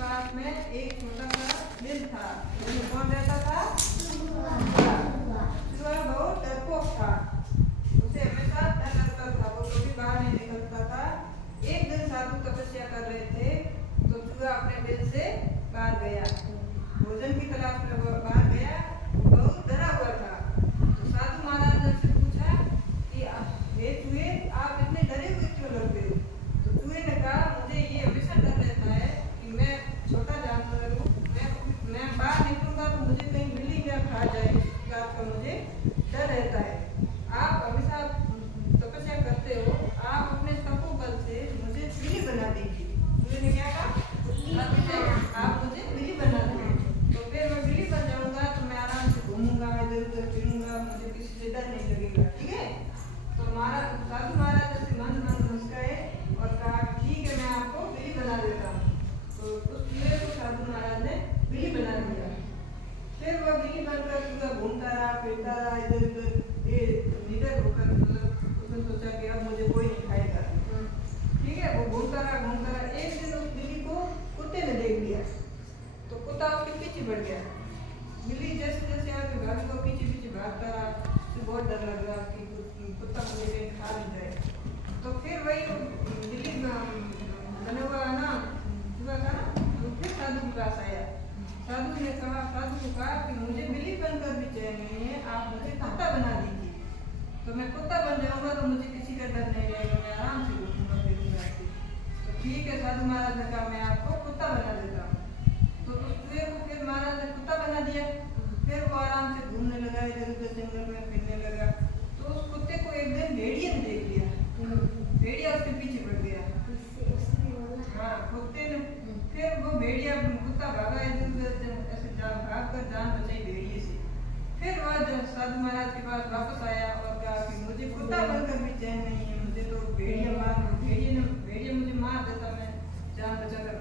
पास में एक छोटा सा बिल था। बिल कौन रहता था? चूहा बहुत डरपोक था। उसे हमेशा डर लगता था, वो कभी बाहर नहीं निकलता था। एक दिन साधु तपस्या कर रहे थे तो चूहा अपने बिल से बाहर गया, भोजन की तलाश में वो बाहर गया। वो बहुत डरा हुआ था। तो साधु महाराज ने उससे पूछा कि हे चूहे, आप इतने डरे हुए क्यों लगते हो? तो चूहे ने कहा, मुझे ये हमेशा डर रहता है कि मैं छोटा जानवर हूँ, मैं बाहर निकलूंगा तो मुझे कहीं बिल्ली क्या खा जाए, इस बात का मुझे डर रहता है। आप हमेशा तपस्या करते हो, आप अपने तपोबल से मुझे बिल्ली बना दीजिए। चूहे ने क्या कहा? आप मुझे बिल्ली बना दीजिए, तो फिर मैं बिल्ली बन जाऊंगा, तो मैं आराम से घूमूंगा, इधर उधर फिरूंगा, मुझे किसी से डर नहीं लगेगा। ठीक है? तो साधु महाराज ऐसे मन मन मुस्काए और कहा, ठीक है, मैं आपको बिल्ली बना देता हूँ। तो उस चूहे को साधु महाराज ने बिल्ली बना दिया। फिर वह बिल्ली बनकर चूहा घूमता रहा, फिरता रहा इधर उधर, निडर होकर, मतलब उसने सोचा कि अब मुझे कोई नहीं खाएगा। ठीक है, वो घूमता रहा। एक दिन उस बिल्ली को कुत्ते ने देख लिया, तो कुत्ता उसके पीछे बढ़ गया। बिल्ली जैसे जैसे आगे भागी, वो पीछे पीछे भागता रहा। उसे बहुत डर लग रहा कि कुत्ता मुझे कहीं खा नहीं जाए। तो फिर वही बिल्ली बना हुआ ना चूहा था ना, तो फिर साधु के पास आया। साधु ने कहा कि मुझे बिल्ली बनकर भी चैन नहीं है, आप मुझे कुत्ता बना दीजिए, तो मैं कुत्ता बन जाऊंगा, तो मुझे किसी का डर नहीं रहेगा, मैं आराम से घूमूंगा फिरूंगा। तो ठीक है, साधु महाराज ने कहा, मैं आपको कुत्ता बना देता हूँ। तो उस चूहे को फिर महाराज ने कुत्ता बना दिया। फिर वो आराम से घूमने लगा, इधर उधर जंगल में फिरने लगा। तो उस कुत्ते को एक दिन भेड़िए ने देख लिया, भेड़िया उसके पीछे बढ़ गया। हाँ, कुत्ते ने फिर वो भेड़िया कुत्ता भागा इधर उधर, ऐसे भाग कर जान बचाई भेड़िए से। फिर वह साधु महाराज के पास वापस आया और कहा कि मुझे कुत्ता बनकर भी चैन नहीं है, मुझे तो भेड़िया मुझे मार देता, मैं जान बचा कर।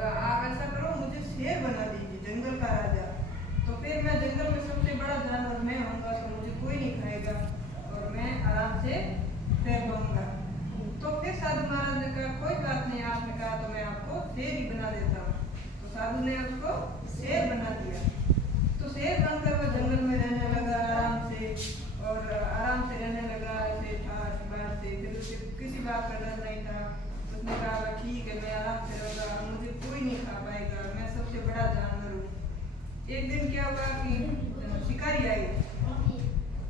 आप ऐसा करो, मुझे शेर बना दीजिए, जंगल का राजा, तो फिर मैं जंगल में सबसे बड़ा जानवर मैं होऊंगा, तो मुझे कोई नहीं खाएगा और मैं आराम से तैर पाऊंगा। तो फिर साधु महाराज ने कहा, कोई बात नहीं, आपने कहा तो मैं आपको शेर ही बना देता हूँ। तो साधु ने उसको शेर बना दिया। तो शेर बनकर वह जंगल में रहने लगा आराम से, और आराम से रहने लगा ऐसे ठाठ बाट से। फिर उसे किसी बात का डर नहीं था। उसने कहा, ठीक है, मैं आराम से रहूंगा, मुझे कोई नहीं खा पाएगा, मैं सबसे बड़ा जानवर हूँ। एक दिन क्या हुआ कि शिकारी आए।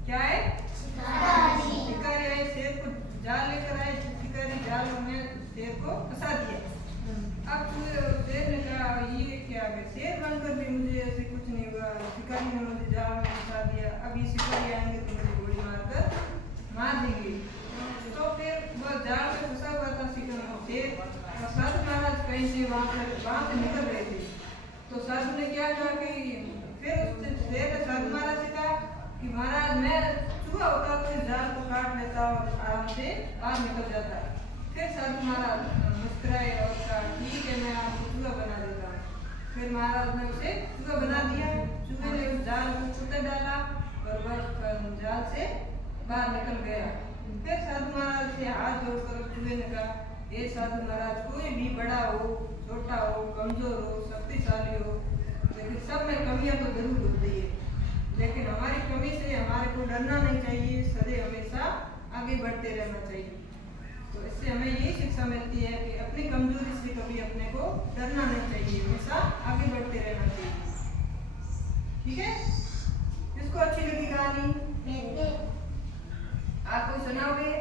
क्या है? शिकारी आए, शेर को जाल लेकर आए। शिकारी जाल में शेर को फंसा दिया। अब शेर ने कहा, ये क्या है, शेर बनकर भी मुझे ऐसे कुछ नहीं हुआ, शिकारी ने मुझे जाल में फंसा दिया, अब ये शिकारी आएंगे तो मुझे गोली मारकर मार देंगे। तो फिर वह जाल में फंसा हुआ था शेर, और साधु महाराज कहीं से वहां से निकल रहे थे। तो साधु ने क्या कहा कि फिर शेर ने साधु महाराज से कहा कि महाराज, मैं चूहा होता तो इस जाल को काट लेता और आराम से बाहर निकल जाता। फिर साधु महाराज मुस्कुराए और कहा, ठीक है, मैं आपको चूहा बना देता हूँ। फिर महाराज ने उसे चूहा बना दिया। चूहे ने उस जाल को कुत्ते डाला और वह जाल से बाहर निकल गया। फिर साधु महाराज से हाथ जोड़कर चूहे ने कहा, हे साधु महाराज, कोई भी बड़ा हो, छोटा हो, कमजोर हो, शक्तिशाली हो, लेकिन सब में कमियां तो जरूर होती है, लेकिन हमारी कमी से हमारे को डरना नहीं चाहिए, सदैव हमेशा आगे बढ़ते रहना चाहिए। तो इससे हमें यही शिक्षा मिलती है कि अपनी कमजोरी से कभी अपने को डरना नहीं चाहिए, हमेशा आगे बढ़ते रहना चाहिए। ठीक है? किसको अच्छी लगी कहानी? आप कोई सुनाओगे?